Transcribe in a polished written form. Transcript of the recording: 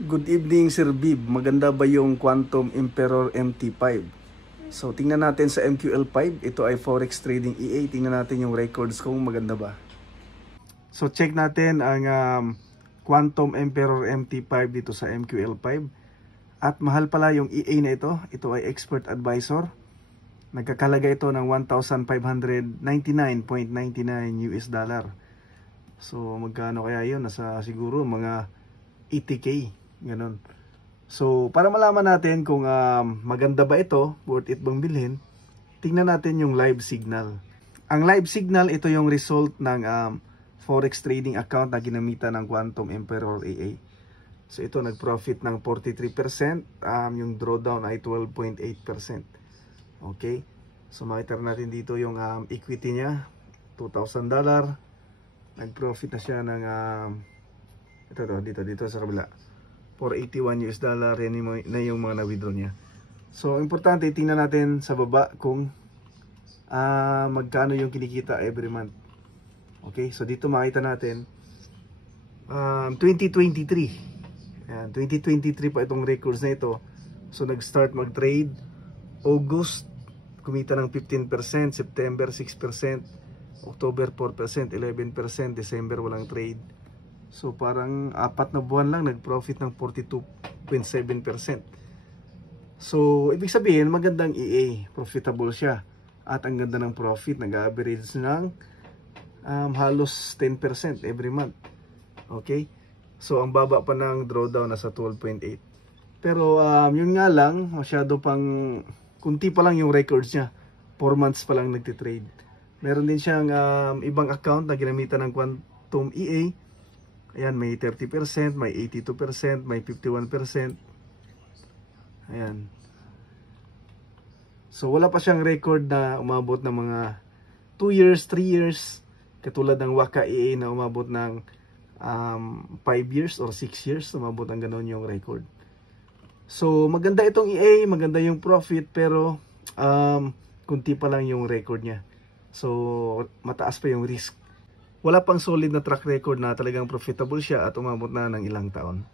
Good evening, Sir Bib. Maganda ba yung Quantum Emperor MT5? So, tingnan natin sa MQL5. Ito ay Forex Trading EA. Tingnan natin yung records kung maganda ba. So, check natin ang Quantum Emperor MT5 dito sa MQL5. At mahal pala yung EA na ito. Ito ay Expert Advisor. Nagkakalaga ito ng 1,599.99 US dollar. So, magkano kaya yun? Nasa siguro mga 80K. Ganon. So, para malaman natin kung maganda ba ito, worth it bang bilhin, tingnan natin yung live signal. Ang live signal, ito yung result ng Forex trading account na ginamitan ng Quantum Emperor AA. So, ito nag-profit ng 43%, yung drawdown ay 12.8%. Okay? So, makita natin dito yung equity niya, $2,000. Nag-profit na siya ng, dito sa kabila. 481 US dollar, yan na yung mga na-withdraw niya. So, importante, tingnan natin sa baba kung magkano yung kinikita every month. Okay, so dito makita natin 2023. Ayan, 2023 pa itong records na ito. So, nag-start mag-trade August, kumita ng 15%, September 6%, October 4%, 11%, December walang trade. So parang 4 na buwan lang nag-profit ng 42.7%. So ibig sabihin magandang EA, profitable siya. At ang ganda ng profit, nag-average ng halos 10% every month. Okay? So ang baba pa ng drawdown nasa 12.8. Pero yun nga lang, masyado pang kunti pa lang yung records niya. 4 months pa lang nagtitrade. Meron din siyang ibang account na ginamitan ng Quantum EA. Ayan, may 30%, may 82%, may 51%. Ayan. So, wala pa siyang record na umabot ng mga 2 years, 3 years. Katulad ng Waka EA na umabot ng 5 years or 6 years. Umabot ng ganon yung record. So, maganda itong EA, maganda yung profit, pero kunti pa lang yung record niya. So, mataas pa yung risk. Wala pang solid na track record na talagang profitable siya at umabot na ng ilang taon.